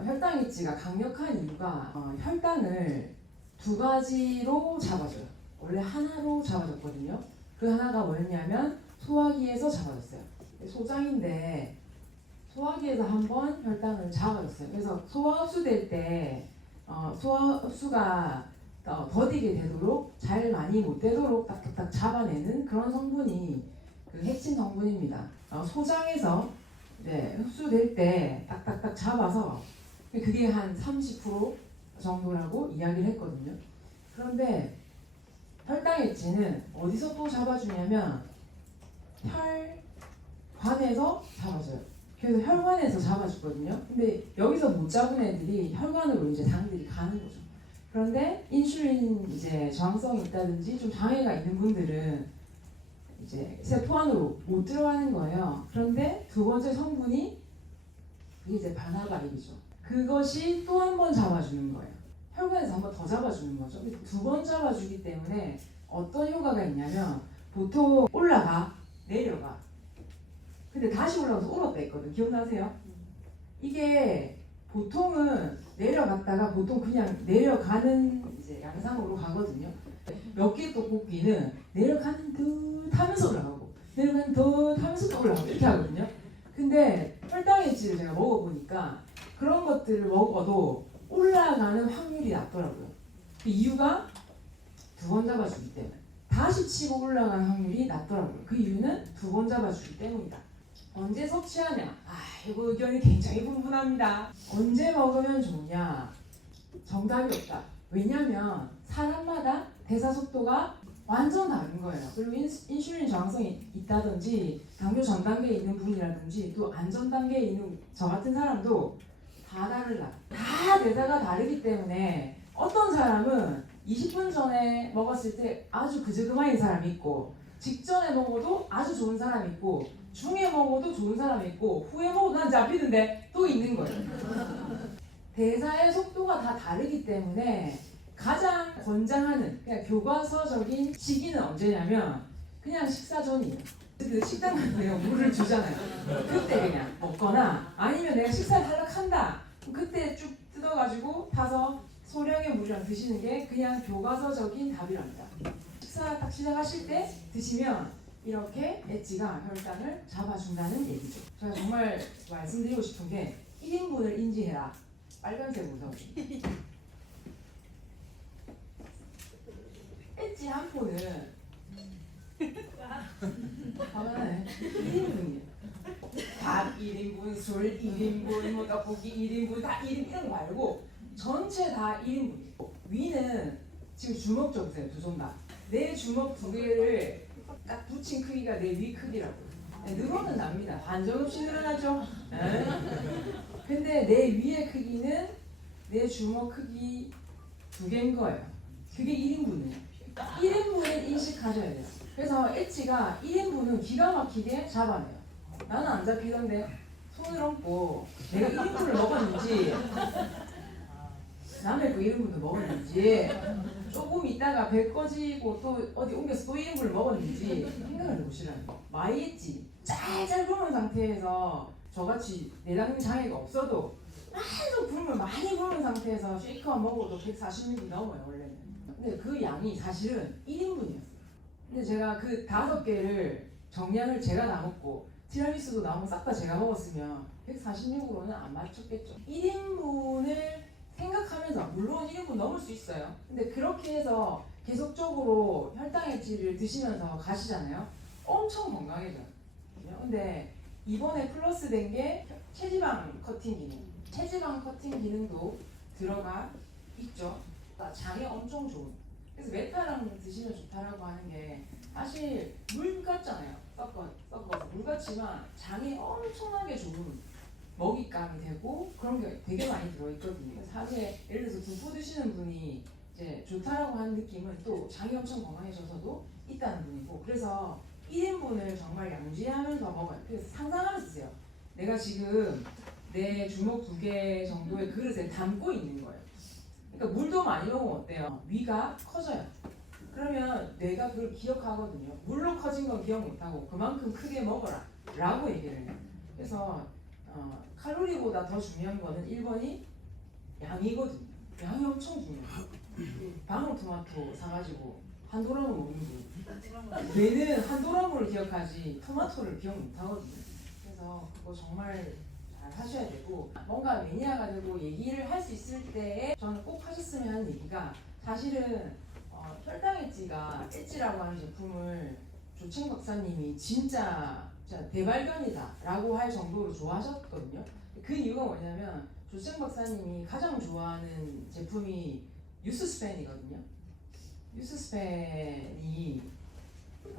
어, 혈당 일지가 강력한 이유가 어, 혈당을 두 가지로 잡아줘요. 원래 하나로 잡아줬거든요. 그 하나가 뭐였냐면 소화기에서 잡아줬어요. 소장인데 소화기에서 한번 혈당을 잡아줬어요. 그래서 소화 흡수될 때 어, 소화 흡수가 어, 더디게 되도록 잘 많이 못 되도록 딱딱 잡아내는 그런 성분이 그 핵심 성분입니다. 어, 소장에서 네, 흡수될 때 딱딱딱 잡아서 그게 한 30% 정도라고 이야기를 했거든요. 그런데 혈당 엣지는 어디서 또 잡아주냐면 혈관에서 잡아줘요. 그래서 혈관에서 잡아주거든요. 근데 여기서 못 잡은 애들이 혈관으로 이제 당들이 가는 거죠. 그런데 인슐린 이제 저항성이 있다든지 좀 장애가 있는 분들은 이제 세포 안으로 못 들어가는 거예요. 그런데 두 번째 성분이 그게 이제 바나바입이죠. 그것이 또 한 번 잡아주는 거예요. 혈관에서 한 번 더 잡아주는 거죠. 두 번 잡아주기 때문에 어떤 효과가 있냐면 보통 올라가 내려가. 근데 다시 올라가서 울었다 했거든. 기억나세요? 이게 보통은 내려갔다가 보통 그냥 내려가는 이제 양상으로 가거든요. 몇 개 떡볶이는 내려가는 듯 하면서 올라가고 내려가는 듯 하면서 또 올라가고 이렇게 하거든요. 근데 혈당액지를 제가 먹어보니까 그런 것들을 먹어도 올라가는 확률이 낮더라고요. 그 이유가 두 번 잡아주기 때문에 다시 치고 올라가는 확률이 낮더라고요. 그 이유는 두 번 잡아주기 때문이다. 언제 섭취하냐? 아, 이거 의견이 굉장히 분분합니다. 언제 먹으면 좋냐? 정답이 없다. 왜냐면 사람마다 대사 속도가 완전 다른 거예요. 그리고 인, 인슐린 저항성이 있다든지 당뇨 전 단계에 있는 분이라든지 또 안전 단계에 있는 저 같은 사람도 다 다르다. 다 대사가 다르기 때문에 어떤 사람은 20분 전에 먹었을 때 아주 그저그마인 사람이 있고 직전에 먹어도 아주 좋은 사람이 있고 중에 먹어도 좋은 사람이 있고 후에 먹어도 난 잡히는데 또 있는 거예요. 대사의 속도가 다 다르기 때문에 가장 권장하는 그냥 교과서적인 시기는 언제냐면 그냥 식사 전이에요. 그 식당 그냥 물을 주잖아요. 그때 그냥 먹거나 아니면 내가 식사 탈락한다. 그때 쭉 뜯어가지고 타서 소량의 물이랑 드시는 게 그냥 교과서적인 답이랍니다. 식사 딱 시작하실 때 드시면 이렇게 엣지가 혈당을 잡아준다는 얘기죠. 제가 정말 말씀드리고 싶은 게 1인분을 인지해라. 빨간색 우선. 엣지 한 포는 봐봐요. 1인분이에요. 밥 1인분, 술 1인분, 뭐 떡볶이 1인분 다 1인 이런 거 말고 전체 다 1인분이에요. 위는 지금 주먹 좀 보세요. 두 손 다. 내 주먹 두 개를 딱 붙인 크기가 내 위 크기라고. 네, 늘어는 납니다. 반전 없이 늘어나죠. 네. 근데 내 위의 크기는 내 주먹 크기 두 개인 거예요. 그게 1인분이에요. 1인분을 인식하셔야 돼요. 그래서 엣지가 1인분은 기가 막히게 잡아내요. 나는 안 잡히던데 손을 얹고 내가 1인분을 먹었는지 남의 그 1인분을 먹었는지 조금 있다가 배 꺼지고 또 어디 옮겨서 또 1인분을 먹었는지 생각을 해보시라는 거. 마이엣지 짤짤 굶은 상태에서 저같이 내당 장애가 없어도 아주 굶을 많이 굶은 상태에서 쉐이크만 먹어도 140ml 넘어요 원래는. 근데 그 양이 사실은 1인분이었어요. 근데 제가 그 다섯 개를 정량을 제가 다 먹고 티라미수도 나오면 싹다 제가 먹었으면 146으로는 안 맞췄겠죠. 1인분을 생각하면서 물론 1인분 넘을 수 있어요. 근데 그렇게 해서 계속적으로 혈당액지를 드시면서 가시잖아요. 엄청 건강해져요. 근데 이번에 플러스 된 게 체지방 커팅 기능. 체지방 커팅 기능도 들어가 있죠. 아, 장에 엄청 좋은. 그래서 메타랑 드시면 좋다라고 하는 게 사실 물 같잖아요. 섞어 섞어서 물 같지만 장에 엄청나게 좋은 먹잇감이 되고 그런 게 되게 많이 들어있거든요. 사실 예를 들어서 두부 드시는 분이 이제 좋다라고 하는 느낌은 또 장이 엄청 건강해져서도 있다는 분이고 그래서 1인분을 정말 양지하면서 먹어요. 그래서 상상하면서 드세요. 내가 지금 내 주먹 두 개 정도의 그릇에 담고 있는 거예요. 그러니까 물도 많이 먹으면 어때요? 위가 커져요. 그러면 뇌가 그걸 기억하거든요. 물로 커진 건 기억 못하고 그만큼 크게 먹어라 라고 얘기를 해요. 그래서 어, 칼로리보다 더 중요한 거는 1번이 양이거든요. 양이 엄청 중요해요. 방울토마토 사가지고 한 도람을 먹는 거. 뇌는 한 도람을 기억하지 토마토를 기억 못하거든요. 그래서 그거 정말 잘 하셔야 되고 뭔가 매니아가 되고 얘기를 할 수 있을 때에 저는 꼭 하셨으면 하는 얘기가 사실은 어, 혈당 엣지가 엣지라고 하는 제품을 조칭 박사님이 진짜, 진짜 대발견이다라고 할 정도로 좋아하셨거든요. 그 이유가 뭐냐면 조칭 박사님이 가장 좋아하는 제품이 유스스펜이거든요. 유스스펜이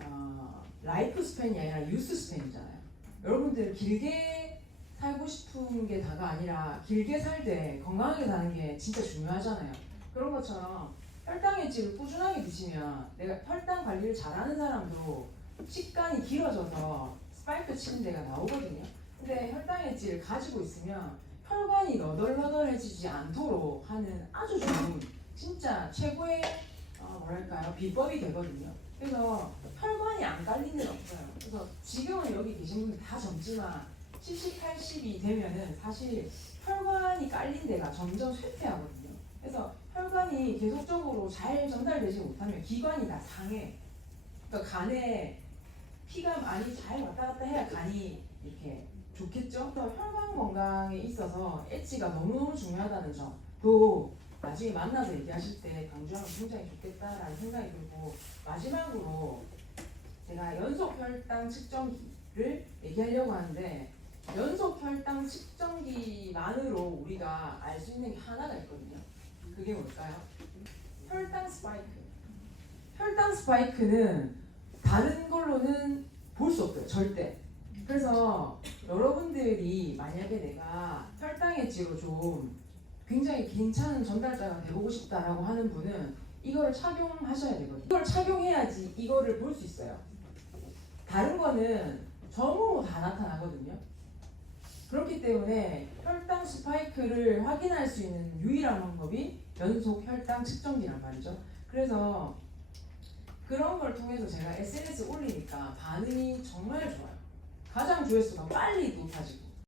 어, 라이프 스펜이 아니라 유스 스펜이잖아요. 여러분들 길게 살고 싶은 게 다가 아니라 길게 살 때 건강하게 사는 게 진짜 중요하잖아요. 그런 것처럼 혈당 엣지를 꾸준하게 드시면 내가 혈당 관리를 잘하는 사람도 식간이 길어져서 스파이크 치는 데가 나오거든요. 근데 혈당 엣지를 가지고 있으면 혈관이 너덜너덜해지지 않도록 하는 아주 좋은 진짜 최고의 어, 뭐랄까요 비법이 되거든요. 그래서 혈관이 안 깔린 일 없어요. 그래서 지금은 여기 계신 분들 다 젊지만 70, 80이 되면은 사실 혈관이 깔린 데가 점점 쇠퇴하거든요. 그래서 계속적으로 잘 전달되지 못하면 기관이 다 상해. 그러니까 간에 피가 많이 잘 왔다 갔다 해야 간이 이렇게 좋겠죠. 또 혈관 건강에 있어서 엣지가 너무너무 중요하다는 점. 또 나중에 만나서 얘기하실 때 강조하면 굉장히 좋겠다라는 생각이 들고 마지막으로 제가 연속 혈당 측정기를 얘기하려고 하는데 연속 혈당 측정기만으로 우리가 알 수 있는 게 하나가 있거든요. 그게 뭘까요? 혈당 스파이크. 혈당 스파이크는 다른 걸로는 볼 수 없어요. 절대. 그래서 여러분들이 만약에 내가 혈당 엣지로 좀 굉장히 괜찮은 전달자가 되고 싶다라고 하는 분은 이거를 착용하셔야 되거든요. 이걸 착용해야지 이거를 볼 수 있어요. 다른 거는 점으로 다 나타나거든요. 그렇기 때문에 혈당 스파이크를 확인할 수 있는 유일한 방법이 연속 혈당 측정기란 말이죠. 그래서 그런 걸 통해서 제가 SNS 올리니까 반응이 정말 좋아요. 가장 조회수가 빨리 높아지고